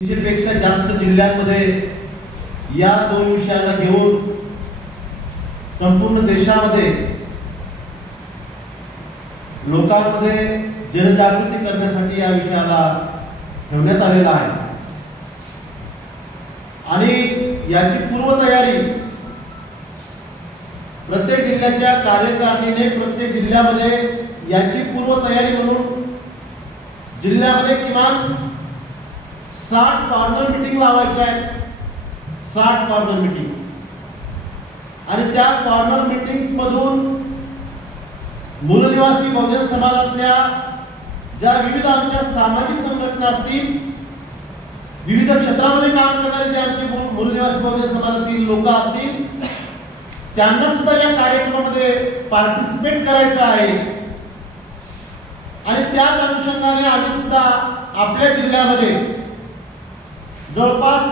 पेक्षा जास्त जिल्ह्यांमध्ये या दोन विषयाला घेऊन संपूर्ण देशामध्ये लोकांमध्ये जनजागृती करण्यासाठी या विषयाला ठेवण्यात आलेला आहे आणि याची पूर्वतयारी प्रत्येक जिल्ह्याच्या कार्यकारिणीने प्रत्येक जिल्ह्यामध्ये याची पूर्वतयारी म्हणून जिल्ह्यामध्ये किमान 60 कॉर्नर मीटिंग लावायच्या आहेत. 60 कॉर्नर मीटिंग आणि त्या कॉर्नर मीटिंग्स मधून मूलनिवासी बहुजन समाजातल्या ज्या विविध आमच्या सामाजिक संघटना असतील, विविध क्षेत्रामध्ये काम करणारे जे आमचे मूलनिवासी बहुजन समाजातील लोक असतील, त्यांना सुद्धा या कार्यक्रमामध्ये पार्टिसिपेट करायचं आहे आणि त्याच अनुषंगाने आम्ही सुद्धा आपल्या जिल्ह्यामध्ये जवळपास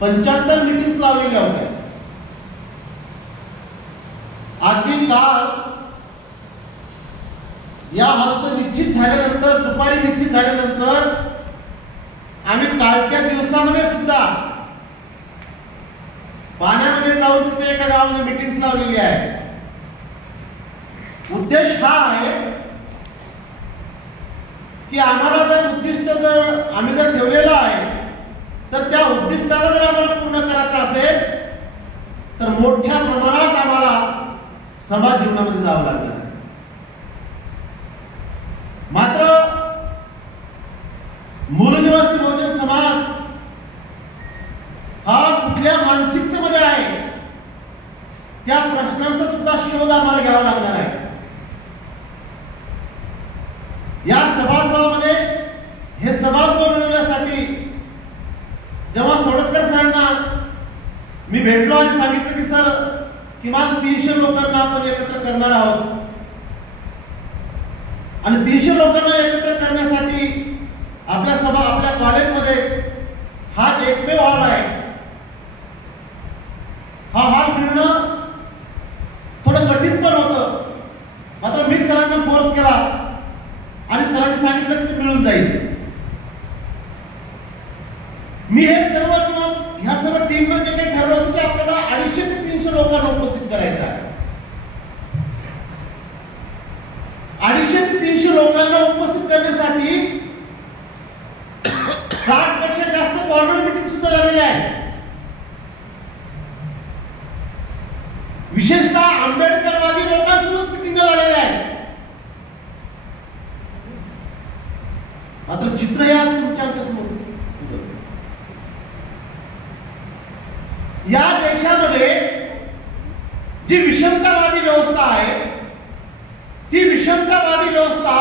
75 मीटिंग्स लावलेल्या होत्या. अगदी काल या हॉलचं निश्चित झाल्यानंतर, दुपारी निश्चित झाल्यानंतर आम्ही कालच्या दिवसामध्ये सुद्धा पाण्यामध्ये जाऊन तिथे एका गावामध्ये मीटिंग्स लावलेली आहे. उद्देश हा आहे की आम्हाला जर उद्दिष्ट आम्ही जर ठेवलेलं आहे तर त्या उद्दिष्टाला जर आम्हाला पूर्ण करायचं असेल तर मोठ्या प्रमाणात आम्हाला समाज जीवनामध्ये जावं लागेल. मात्र मूलनिवासी बहुजन समाज हा कुठल्या मानसिकतेमध्ये आहे त्या प्रश्नांचा सुद्धा शोध आम्हाला घ्यावा लागणार आहे. या सभागृहामध्ये हे सभागृह मिळवण्यासाठी जेव्हा सोडतकर सरांना मी भेटलो आणि सांगितलं की सर किमान 300 लोकांना आपण एकत्र करणार आहोत आणि 300 लोकांना एकत्र करण्यासाठी आपल्या कॉलेजमध्ये हा एकमेव हॉल आहे. हा हॉल मिळणं थोडं कठीण पण होतं. मात्र मी सरांना फोर्स केला आणि सरांनी सांगितलं की ते मिळून जाईल. मी हे सर्व किंवा ह्या सर्व टीमनं जे काही ठरवलं होतं की आपल्याला 250 ते 300 लोकांना उपस्थित करायचं आहे. 250 ते 300 लोकांना उपस्थित करण्यासाठी 60 पेक्षा जास्त कॉर्नर मीटिंग सुद्धा झालेली आहे. विशेषतः आंबेडकरवादी लोकांसोबत मीटिंग झालेल्या आहेत. मात्र चित्र या तुमच्या आमच्यासमोर या देशामध्ये जी विषमतावादी व्यवस्था आहे ती विषमतावादी व्यवस्था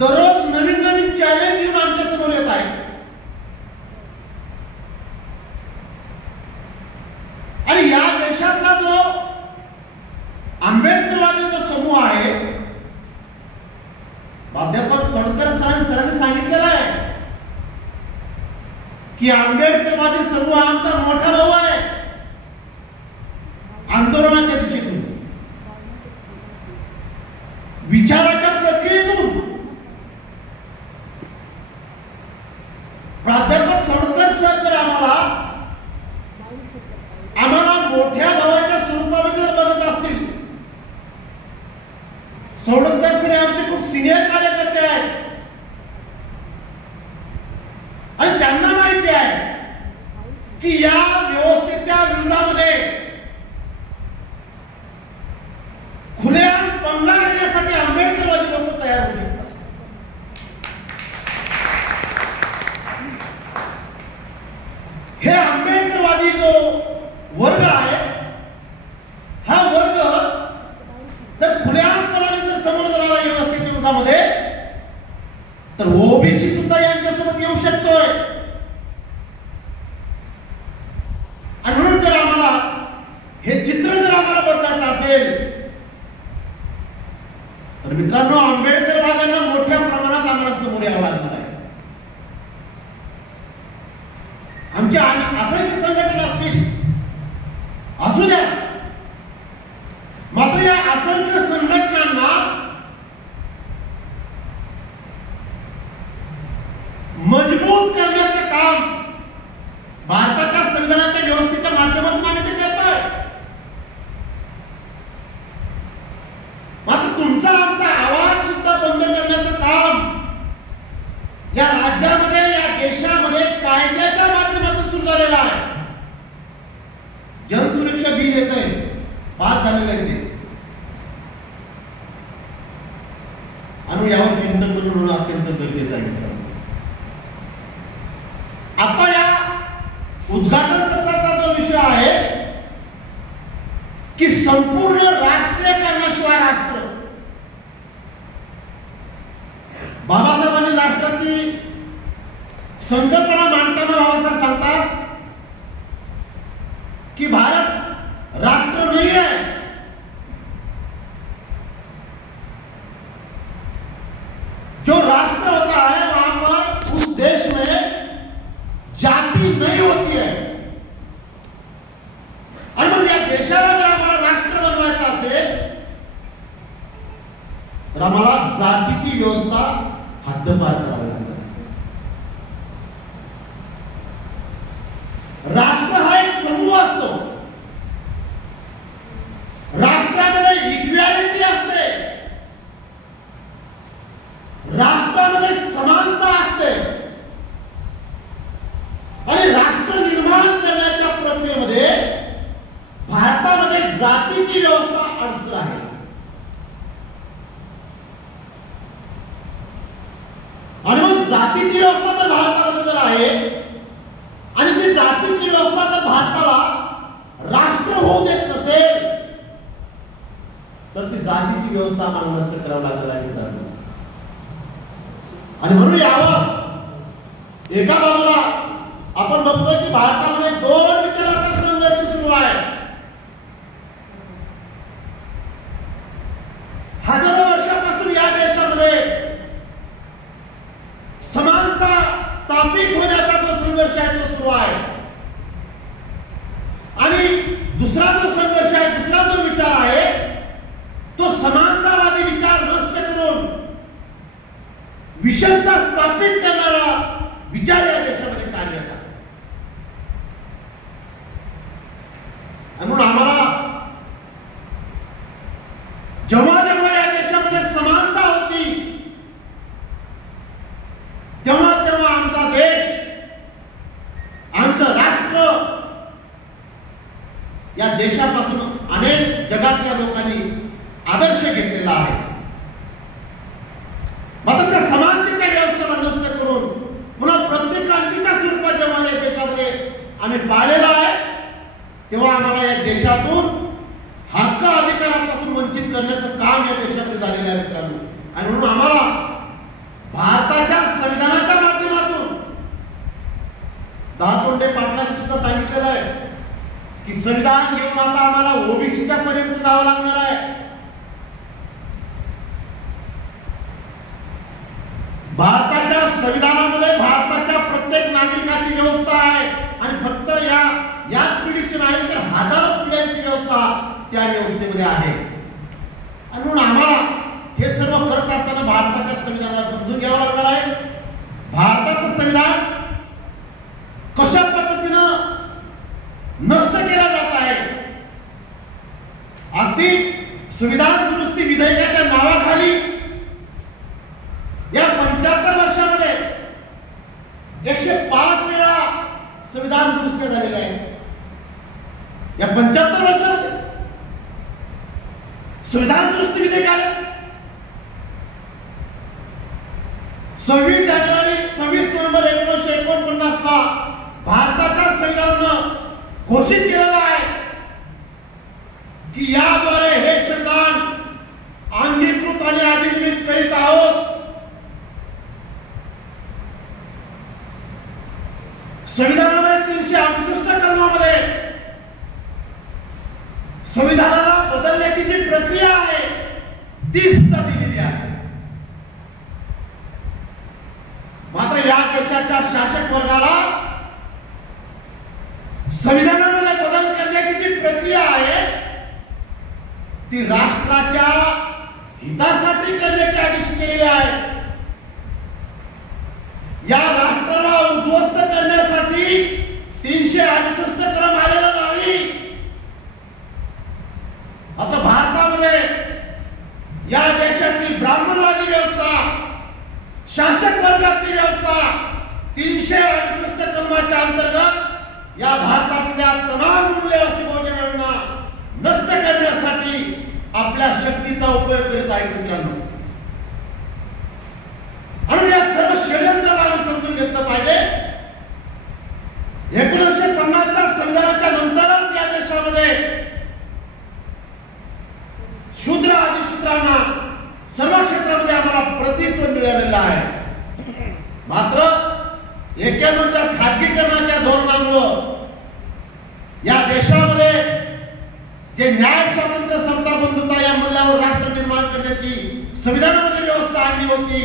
दररोज नवीन नवीन चॅलेंज घेऊन आमच्या समोर येत आहे आणि या देशातला जो आंबेडकरवादी जो समूह आहे, प्राध्यापक सोडकर सरांनी सांगितलेलं आहे की आंबेडकरवादी समूह आमचा मोठा भाऊ आहे. आंदोलनाच्या दिशेतून, विचाराच्या प्रक्रियेतून प्राध्यापक सोडकर सर जर आम्हाला मोठ्या भावाच्या स्वरूपामध्ये जर बघत असतील, सोडकर सर आमचे खूप सिनियर कार्यकर्ते आहेत आणि त्यांना माहिती आहे की या व्यवस्थेच्या विरोधामध्ये खुलेआम पंगा घेण्यासाठी आंबेडकरवादी लोक तयार होऊ शकतात. हे आंबेडकरवादी जो वर्ग आहे हा वर्ग जर खुलेआमपणाने जर समोर जाणारा व्यवस्थेच्या विरोधामध्ये तर ओबीसी सुद्धा यांच्यासोबत येऊ शकतोय. आणि म्हणून जर आम्हाला हे चित्र जर आम्हाला बदलायचं असेल तर मित्रांनो, आंबेडकरवाद्यांना मोठ्या प्रमाणात आम्हाला समोर यावं लागणार आहे. आमच्या असंख्य संघटना असतील, असू द्या, मात्र या असंख्य संघटनांना मजबूत मजबूत करण्याचं काम भारताच्या संविधानाच्या व्यवस्थेच्या माध्यमातून आम्ही ते करतोय. मात्र तुमचा आमचा आवाज सुद्धा बंद करण्याचं काम या राज्यामध्ये, या देशामध्ये कायद्याच्या माध्यमातून सुरू झालेलं आहे. जनसुरक्षा बिल येत आहे, पास झालेलं आहे ते, आणि यावर चिंतन करणं अत्यंत गरजेचं आहे मित्रांनो. आता या उद्घाटन सत्राचा जो विषय आहे की संपूर्ण राष्ट्रीयकरणाशिवाय राष्ट्र, बाबासाहेबांनी राष्ट्राची संकल्पना मांडताना बाबासाहेब सांगतात की भारत राष्ट्र नहीं है, जो राष्ट्र होता है वहां पर उस देश में जाति नहीं होती है. आणि मग या देशाला जर आम्हाला राष्ट्र बनवायचं असेल तर आम्हाला जातीची व्यवस्था हद्दपार करावी लागते. राष्ट्र हा एक समूह असतो, राष्ट्रामध्ये इक्वॅलिटी असते, राष्ट्रामध्ये समानता असते, आणि राष्ट्र निर्माण करण्याच्या प्रक्रियेमध्ये भारतामध्ये जातीची व्यवस्था अडचण आहे. आणि मग जातीची व्यवस्था तर भारतामध्ये जर आहे आणि ती जातीची व्यवस्था जर भारताला राष्ट्र होऊ देत नसेल तर ती जातीची व्यवस्था आम्हाला नष्ट करावी लागेल आहे. आणि म्हणून यावर एका बाजूला आपण बघतोय की भारतामध्ये दोन विचारांचा संघर्ष सुरू आहे. हजारो वर्षापासून या देशामध्ये समानता स्थापित होण्याचा जो संघर्ष आहे तो सुरू आहे. आणि दुसरा जो संघर्ष आहे, दुसरा जो विचार आहे तो समानतावादी विचार नष्ट करून विषमता स्थापित करणारा विचार या देशामध्ये कार्य करतात. म्हणून आम्हाला जेव्हा जेव्हा या देशामध्ये समानता होती तेव्हा तेव्हा आमचा देश, आमचं राष्ट्र या देशापासून अनेक जगातल्या लोकांनी आदर्श घेतलेला आहे. मात्र त्या समानतेच्या व्यवस्थेला नष्ट करून पुन्हा प्रत्येक क्रांतीच्या स्वरूपात जेव्हा या देशामध्ये आम्ही पाहिलेला आहे तेव्हा आम्हाला या देशातून हक्क अधिकारापासून वंचित करण्याचं काम या देशामध्ये झालेलं आहे मित्रांनो. आणि म्हणून आम्हाला भारताच्या संविधानाच्या माध्यमातून दहातोंडे पाटलांनी सुद्धा सांगितलेलं आहे की संविधान घेऊन आता आम्हाला ओबीसीच्या पर्यंत जावं लागणार आहे. भारताच्या संविधानामध्ये भारताच्या प्रत्येक नागरिकाची व्यवस्था आहे आणि फक्त याच पिढीची नाही तर हजारो पिढ्यांची व्यवस्था त्या व्यवस्थेमध्ये आहे. आणि म्हणून आम्हाला हे सर्व करत असताना भारताच्या संविधानाला समजून घ्यावं लागणार आहे. भारताचं संविधान कशा पद्धतीनं नष्ट केला जात आहे. अगदी संविधान दुरुस्ती विधेयकाच्या नावाखाली या 75 वर्षामध्ये 105 वेळा संविधान दुरुस्ती झालेले आहे. या 75 वर्षात संविधान दुरुस्ती विधेयक आले. 26 नोव्हेंबर 1949 ला भारताच्या संविधानानं घोषित केलेलं आहे की याद्वारे हे संविधान अंगीकृत आणि अधिकृत करीत आहोत. संविधानामध्ये 368 कलमामध्ये संविधानाला बदलण्याची जी प्रक्रिया आहे ती सुद्धा दिलेली आहे. मात्र या देशाच्या शासक वर्गाला संविधानामध्ये बदल करण्याची जी प्रक्रिया आहे ती राष्ट्राच्या हितासाठी करण्याची आदेश केलेली आहे. या राष्ट्राला 368 कलमाच्या अंतर्गत या भारतातल्या तमाम मूल्यवासी बहुजनांना नष्ट करण्यासाठी आपल्या शक्तीचा उपयोग करीत आहेत मित्रांनो. आणि या सर्व षडयंत्राला आम्ही समजून घेतलं पाहिजे. 1950च्या संविधानाच्या नंतरच या देशामध्ये शूद्र अधिशूद्रांना सर्व क्षेत्रामध्ये आम्हाला प्रतिनिधित्व मिळालेलं आहे. मात्र 91च्या खाजगीकरणाच्या धोरणामुळे या देशामध्ये जे न्याय स्वातंत्र्य समता बंधुता या मूल्यावर राष्ट्र निर्माण करण्याची संविधानामध्ये व्यवस्था आणली होती,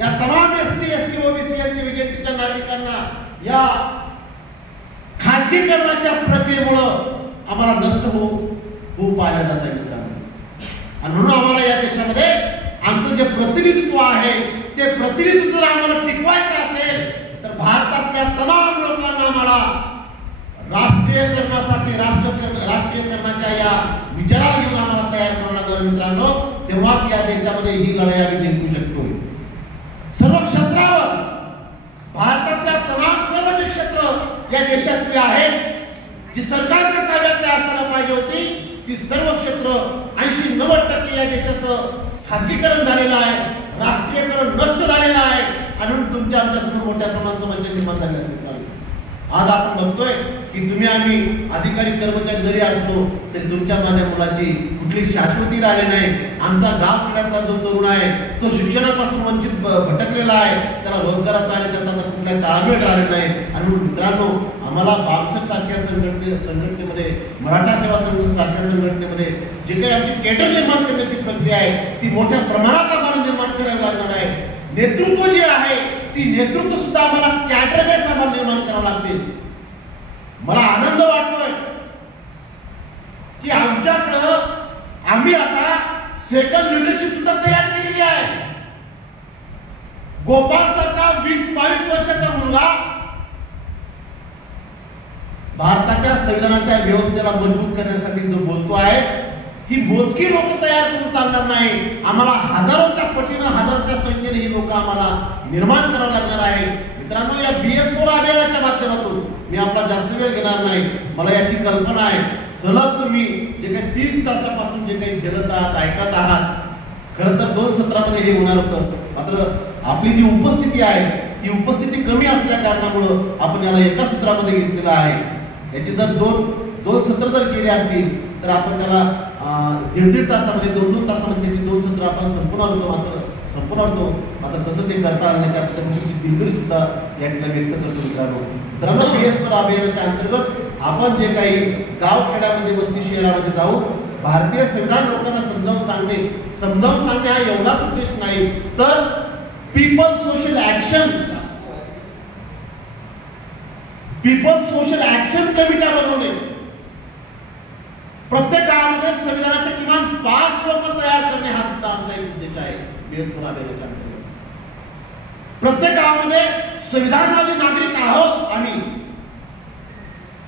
या तमाम एसटी ओबीसी आणि विजेटीच्या नागरिकांना या खाजगीकरणाच्या प्रक्रियेमुळे आम्हाला नष्ट होऊ पाहिलं जात आहे मित्रांनो. आणि म्हणून आम्हाला या देशामध्ये आमचं जे प्रतिनिधित्व आहे ते प्रतिनिधित्व जर आम्हाला टिकवायचं असेल तर भारतातल्या तमाम लोकांना आम्हाला राष्ट्रीयकरणासाठी राष्ट्रीयकरणाच्या या विचाराला घेऊन आम्हाला तयार करावं लागणार मित्रांनो. तेव्हाच या देशामध्ये ही लढाई आम्ही जिंकू शकतोय. सर्व क्षेत्रावर भारतातल्या तमाम सर्व क्षेत्र या देशातली आहेत जी सरकारच्या ताब्यात असायला पाहिजे होती, ती सर्व क्षेत्र 80-90% या देशाचं खाजगीकरण झालेलं आहे, राष्ट्रीयकरण नष्ट झालेलं आहे. आणि म्हणून तुमच्या आमच्यासमोर मोठ्या प्रमाणात समस्या निर्माण झाल्या आहेत. आज आपण बघतोय की तुम्ही आम्ही अधिकारी कर्मचारी जरी असतो तरी तुमच्या माझ्या मुलाची कुठली शाश्वती राहिली नाही. आमचा गाव खेड्यातला जो तरुण आहे तो शिक्षणापासून वंचित भटकलेला आहे, त्याला रोजगाराचा आणि त्याचा कुठला ताळमेळ राहिलेला नाही. आणि आम्हाला बामसेट सारख्या संघटनेमध्ये, मराठा सेवा संघ सारख्या संघटनेमध्ये जे काही आमची केडर निर्माण करण्याची प्रक्रिया आहे ती मोठ्या प्रमाणात आम्हाला निर्माण करावी लागणार आहे. नेतृत्व जे आहे ती नेतृत्व सुद्धा आम्हाला कॅडर बेस आम्हाला निर्माण करावं लागते. मला आनंद वाटतोय की आमच्याकडं आम्ही आता सेकंड लिडरशिप सुद्धा तयार केलेली आहे. गोपाल सारखा 20-22 वर्षाचा मुलगा भारताच्या संविधानाच्या व्यवस्थेला मजबूत करण्यासाठी जो बोलतो आहे, ही मोजकी लोक तयार करून चालणार नाही. आम्हाला हजारोच्या पटीनं, हजारोच्या संख्येने ही लोक आम्हाला निर्माण करावं लागणार आहे. मित्रांनो, या BS4 अभियानाच्या माध्यमातून मी आपला जास्त वेळ घेणार नाही. मला याची कल्पना आहे. सलग तुम्ही जे काही 3 तासापासून जे काही झेलत आहात, ऐकत आहात, खरं तर 2 सत्रामध्ये हे होणार होतं. मात्र आपली जी उपस्थिती आहे ती उपस्थिती कमी असल्या कारणामुळे आपण याला एका सत्रामध्ये घेतलेलं आहे. याची जर दोन सत्र जर केले असतील तर आपण त्याला 1.5 तासामध्ये, 2 तासामध्ये त्याची 2 सत्र आपण संपवणार होतो. मात्र तसं ते करता आलं नाही. त्याची दिलगिरी सुद्धा या ठिकाणी व्यक्त करतो मित्रांनो. BS4 अभियानाच्या अंतर्गत आपण जे काही गाव खेड्यामध्ये, वस्ती शहरामध्ये जाऊ भारतीय संविधान लोकांना समजावून सांगणे हा एवढाच उद्देश नाही, तर पीपल सोशल ऍक्शन कमिट्या बनवणे. प्रत्येक गावामध्ये संविधानाचे किमान 5 लोक तयार करणे हा सुद्धा आमचा एक उद्देश आहे. BS4 अभियानाच्या अंतर्गत प्रत्येक गावामध्ये संविधानवादी नागरिक आहोत आम्ही,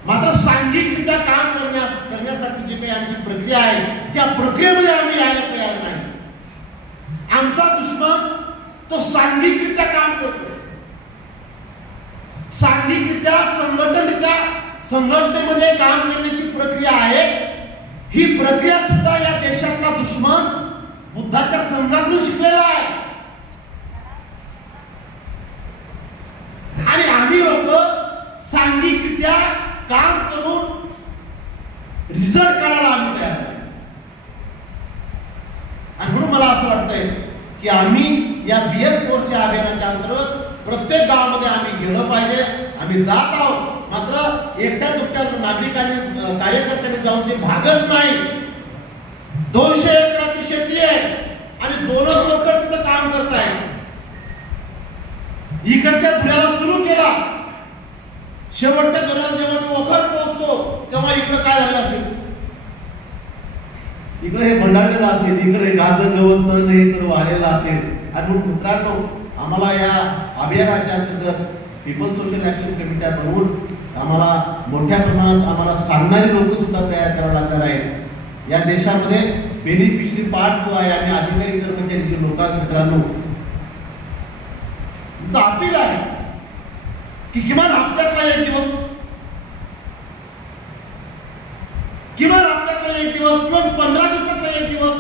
मात्र सांघिकरित्या काम करण्यासाठी जे काही आमची प्रक्रिया आहे त्या प्रक्रियेमध्ये आम्ही यायला तयार नाही. आमचा दुश्मन तो सांघिकरित्या काम करतो. सांघिकरित्या, संघटनेमध्ये काम करण्याची प्रक्रिया आहे. ही प्रक्रिया सुद्धा या देशातला दुश्मन बुद्धाच्या संघातून शिकलेला आहे. आणि आम्ही लोक सांघिकरित्या काम करून रिझल्ट काढायला आम्ही तयार आहे. आणि म्हणून मला असं वाटतंय की आम्ही या BS4च्या अभियानाच्या अंतर्गत प्रत्येक गावामध्ये आम्ही गेलं पाहिजे. आम्ही जात आहोत, मात्र एकट्या दुकट्या नागरिकांनी, कार्यकर्त्यांनी जाऊन ते भागत नाही. 200 एकराची शेती आहे आणि 2 लोक तिथं काम करत आहेत. इकडच्या धुऱ्याला सुरू केला, शेवटच्या धुऱ्याला जेव्हा वखर पोहोचतो तेव्हा इकडं काय झालं असेल, इकडे हे भंडारलेलं असेल, इकडे गाजर गवत हे सर्व आलेलं असेल. आणि म्हणून मित्रांनो, आम्हाला या अभियानाच्या अंतर्गत पीपल सोशल ऍक्शन कमिट्या बनवून आम्हाला मोठ्या प्रमाणात आम्हाला सांगणारे लोक सुद्धा तयार करावे लागणार आहेत. या देशामध्ये बेनिफिशरी पार्ट जो आहे, आम्ही अधिकारी कर्मचारी लोक मित्रांनो, तुमचं अपील आहे की किमान हप्त्यातला एक दिवस, किंवा 15 दिवसातला एक दिवस,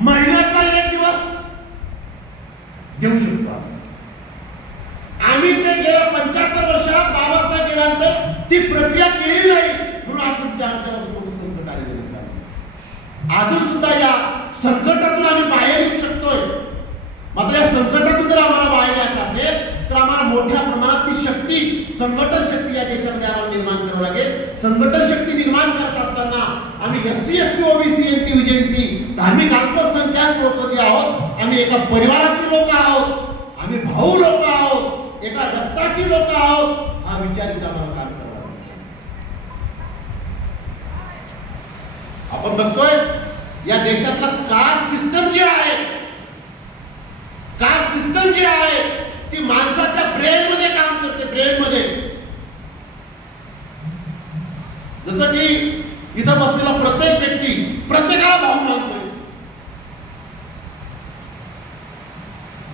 महिन्यातला एक दिवस देऊ शकतो. आम्ही ते गेल्या 75 वर्षात बाबासाहेब गेल्यानंतर ती प्रक्रिया केली नाही, म्हणून आज तुमच्या आमच्यावर मोठं संकट आलेलं आहे. अजून सुद्धा या संकटातून आम्ही बाहेर येऊ शकतोय. मात्र या संकटातून जर आम्हाला बाहेर यायचं असेल तर आम्हाला मोठ्या प्रमाणात ती शक्ती, संघटन शक्ती या देशामध्ये आम्हाला निर्माण करावं लागेल. संघटन शक्ती निर्माण करत असताना आम्ही SC ST OBC NT VJNT धार्मिक अल्पसंख्याक लोक जे आहोत, आम्ही एका परिवारातील लोक आहोत, आम्ही भाऊ लोक आहोत, एका रक्ताची लोक आहोत, हा विचार करून आम्हाला काम करावं लागेल. आपण बघतोय या देशातला कास्ट सिस्टम जी आहे, कास्ट सिस्टम जी आहे ती माणसाच्या ब्रेन मध्ये काम करते, ब्रेन मध्ये. जसं की इथं बसलेला प्रत्येक व्यक्ती प्रत्येकाला भाऊ मानतोय.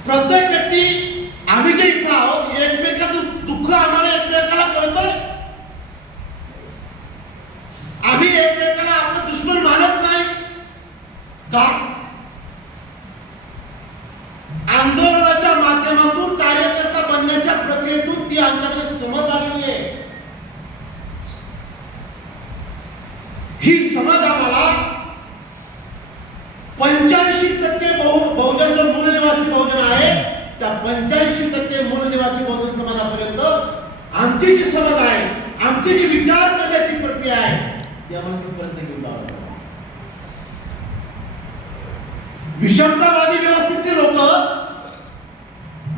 प्रत्येक व्यक्ती, आम्ही जे इथं आहोत, एकमेकाचं दुःख आम्हाला एकमेकाला कळतंय. आम्ही एकमेकाला आपलं दुश्मन मानत नाही का? आंदोलनाच्या माध्यमातून कार्यकर्ता बनण्याच्या प्रक्रियेतून ती आमच्याकडे समज आलेली आहे. ही समज आम्हाला 85% बहुजन जो मूल निवासी बहुजन आहे, त्या 85% मूल निवासी बहुजन समाजापर्यंत आमची जी समज आहे, आमची जी विचार करण्याची प्रक्रिया आहे, ती आम्हाला तिथपर्यंत घेऊन जावं लागेल. विषमतावादी व्यवस्थेचे लोक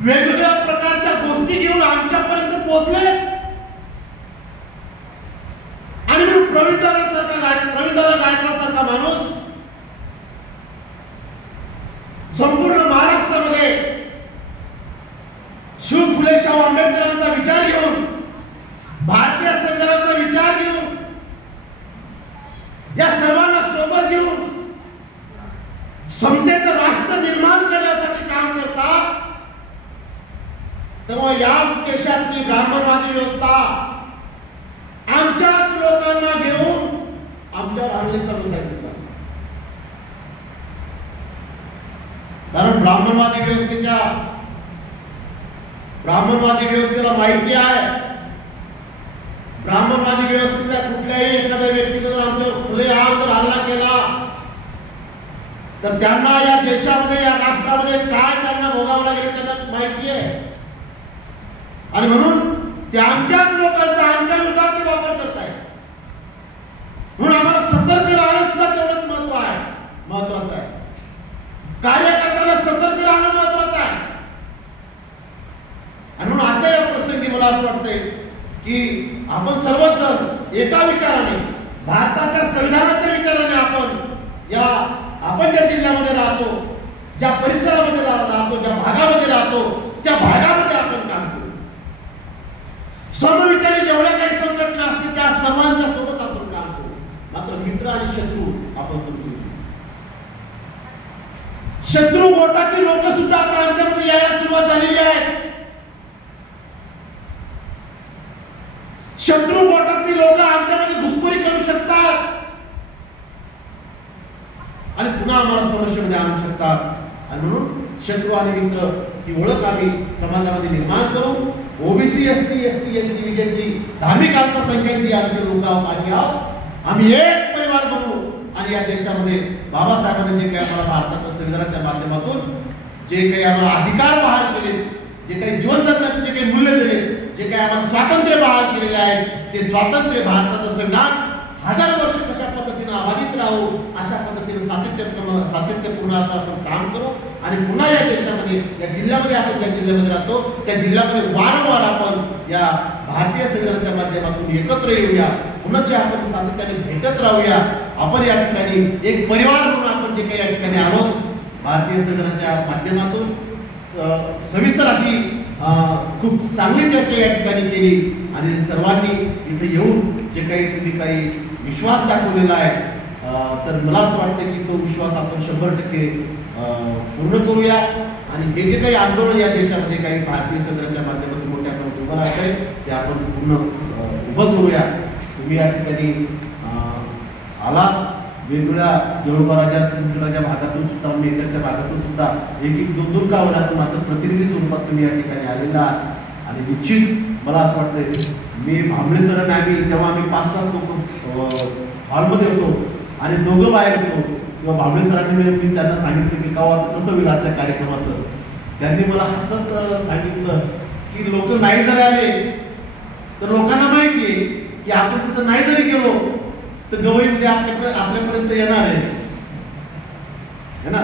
वेगवेगळ्या प्रकारच्या गोष्टी घेऊन आमच्यापर्यंत पोहोचले आणि म्हणून प्रवीणदादा गायकवाड सारखा माणूस संपूर्ण महाराष्ट्रामध्ये शिव फुले शाहू आंबेडकरांचा विचार घेऊन, भारतीय संविधानाचा विचार घेऊन, या सर्वांना सोबत घेऊन समतेचं राष्ट्र निर्माण करण्यासाठी काम करतात. तेव्हा याच देशातली ब्राह्मणवादी व्यवस्था आमच्याच लोकांना घेऊन आमच्यावर हल्ले चालू करतात. कारण ब्राह्मणवादी व्यवस्थेला माहिती आहे, ब्राह्मणवादी व्यवस्थेच्या कुठल्याही एखाद्या व्यक्तीने जर आमच्यावर खुलेआम जर हल्ला केला तर त्यांना या देशामध्ये, या राष्ट्रामध्ये काय त्यांना भोगावं लागेल त्यांना माहिती आहे. आणि म्हणून ते आमच्याच लोकांचा आमच्या विरोधात ते वापर करतायत. म्हणून आम्हाला सतर्क राहणं सुद्धा तेवढंच महत्वाचं आहे. कार्यकर्त्याला सतर्क राहणं महत्वाचं आहे. आणि म्हणून आजच्या या प्रसंगी मला असं वाटतंय की आपण सर्वच जण एका विचाराने, भारताच्या संविधानाच्या विचाराने आपण ज्या जिल्ह्यामध्ये राहतो, ज्या परिसरामध्ये राहतो, ज्या भागामध्ये राहतो, त्या भागामध्ये आपण काम करू. समविचारी जेवढ्या काही संघटना असतील त्या सर्वांच्या सोबत आपण काम करू. मात्र मित्र आणि शत्रू आपण समजू. शत्रू गोटाची लोक सुद्धा आता आमच्यामध्ये यायला सुरुवात झालेली आहे. शत्रू गोटातली लोक आमच्यामध्ये घुसखोरी करू शकतात आणि पुन्हा आम्हाला समस्येमध्ये आणू शकतात. आणि म्हणून शत्रू आणि मित्र ही ओळख आम्ही समाजामध्ये निर्माण करू. OBC, SC ST NT VJNT धार्मिक अल्पसंख्याक आमचे लोक आहोत. आम्ही एक परिवार बनवू आणि या देशामध्ये बाबासाहेबांनी जे काही आम्हाला भारताच्या संविधानाच्या माध्यमातून जे काही आम्हाला अधिकार बहाल केले, जे काही जीवन जगण्याचे जे काही मूल्य दिले, जे काही आम्हाला स्वातंत्र्य बहाल केलेले आहे, ते स्वातंत्र्य भारताचं संविधान 1000 वर्ष कशा पद्धतीने अबाधित राहू अशा पद्धतीने सातत्यपूर्ण असं आपण काम करू. आणि पुन्हा या देशामध्ये, या जिल्ह्यामध्ये, आपण ज्या जिल्ह्यामध्ये राहतो त्या जिल्ह्यामध्ये वारंवार आपण या भारतीय संविधानाच्या माध्यमातून एकत्र येऊया. पुन्हा आपण सातत्याने भेटत राहूया. आपण या ठिकाणी एक परिवार म्हणून आपण जे काही या ठिकाणी आलो, भारतीय संविधानाच्या माध्यमातून सविस्तर अशी खूप चांगली चर्चा या ठिकाणी केली. आणि सर्वांनी इथे येऊन जे काही तुम्ही काही विश्वास दाखवलेला आहे, तर मला असं वाटतं की तो विश्वास आपण 100% पूर्ण करूया. आणि हे जे काही आंदोलन या देशामध्ये काही भारतीय संविधानाच्या माध्यमातून मोठ्या प्रमाणात सोपं लागतंय ते आपण पूर्ण उभं करूया. तुम्ही या ठिकाणी आला वेगवेगळ्या देऊळगावराजा सिंधुदुर्गाच्या भागातून सुद्धा मेकरच्या भागातून सुद्धा एक दोन का होणार मात्र प्रतिनिधी स्वरूपात तुम्ही या ठिकाणी आलेला आहात. आणि निश्चित मला असं वाटतंय मी भांबळे सर आणि आम्ही जेव्हा आम्ही 5-7 लोक हॉलमध्ये होतो आणि दोघं बाहेर होतो तेव्हा भांबळे सरांनी मी त्यांना सांगितलं की का कसं होईल आजच्या कार्यक्रमाचं. त्यांनी मला हसत सांगितलं की लोक नाही जरी आले तर लोकांना माहिती आहे की आपण तिथं नाही जरी गेलो तर गवई उद्या आपल्यापर्यंत येणार आहे ना.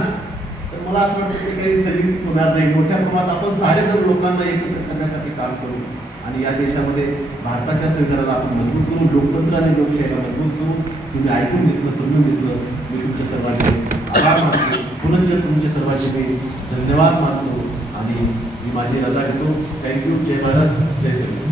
तर मला असं वाटतं की काही संयुक्त होणार नाही. मोठ्या प्रमाणात आपण सारे जर लोकांना एकत्र करण्यासाठी काम करू आणि या देशामध्ये भारताच्या संविधानाला आपण मजबूत करून लोकतंत्र आणि लोकशाहीला मजबूत करून तुम्ही ऐकून घेतलं समजून घेतलं. मी तुमच्या सर्वांचे आभार मानतो. पुनश्च तुमचे सर्वांचे मी धन्यवाद मानतो आणि मी माझी रजा घेतो. थँक्यू. जय भारत, जय संविधान.